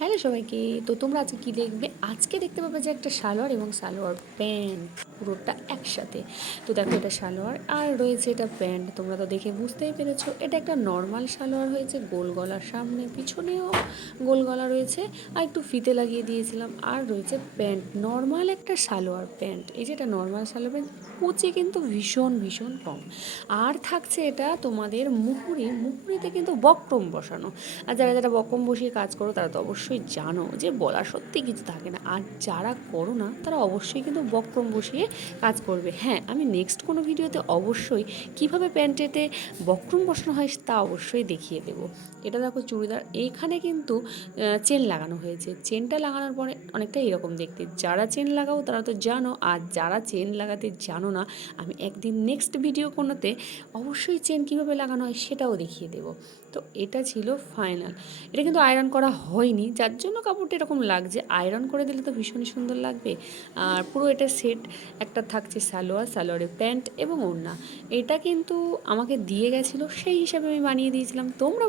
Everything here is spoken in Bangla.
হ্যালো সবাইকে। তো তোমরা আজকে কি দেখবে? আজকে দেখতে পাবে যে একটা সালোয়ার এবং সালোয়ার প্যান্ট পুরোটা একসাথে। তো দেখো, এটা সালোয়ার আর রয়েছে এটা প্যান্ট। তোমরা তো দেখে বুঝতেই পেরেছো এটা একটা নর্মাল সালোয়ার হয়েছে, গোল গলার, সামনে পিছনেও গোল গলা রয়েছে, আর একটু ফিতে লাগিয়ে দিয়েছিলাম। আর রয়েছে প্যান্ট, নর্মাল একটা সালোয়ার প্যান্ট। এই যে এটা নর্মাল সালোয়ার প্যান্ট, কুচি কিন্তু ভীষণ ভীষণ কম। আর থাকছে এটা তোমাদের মুহুরিতে কিন্তু বক্রম বসানো। আর যারা যারা বক্রম বসিয়ে কাজ করো তারা তো অবশ্যই জানো যে বলার সত্যি কিছু থাকে না। আর যারা করো না তারা অবশ্যই কিন্তু বক্রম বসিয়ে কাজ করবে। হ্যাঁ, আমি নেক্সট কোনো ভিডিওতে অবশ্যই কিভাবে প্যান্টেতে বক্রম বসানো হয় তা অবশ্যই দেখিয়ে দেবো। এটা দেখো চুড়িদার, এইখানে কিন্তু চেন লাগানো হয়েছে। চেনটা লাগানোর পরে অনেকটা এরকম দেখতে। যারা চেন লাগাও তারা তো জানো, আর যারা চেন লাগাতে জানো না, আমি একদিন নেক্সট ভিডিও কোনোতে অবশ্যই চেন কীভাবে লাগানো হয় সেটাও দেখিয়ে দেবো। তো এটা ছিল ফাইনাল। এটা কিন্তু আয়রন করা হয়নি, যার জন্য কাপড়টা এরকম লাগছে। আয়রন করে দিলে তো ভীষণই সুন্দর লাগবে। আর পুরো এটা সেট একটা থাকছে সালোয়ারের প্যান্ট এবং ওড়না। এটা কিন্তু আমাকে দিয়ে গেছিলো, সেই হিসাবে আমি বানিয়ে দিয়েছিলাম। তোমরা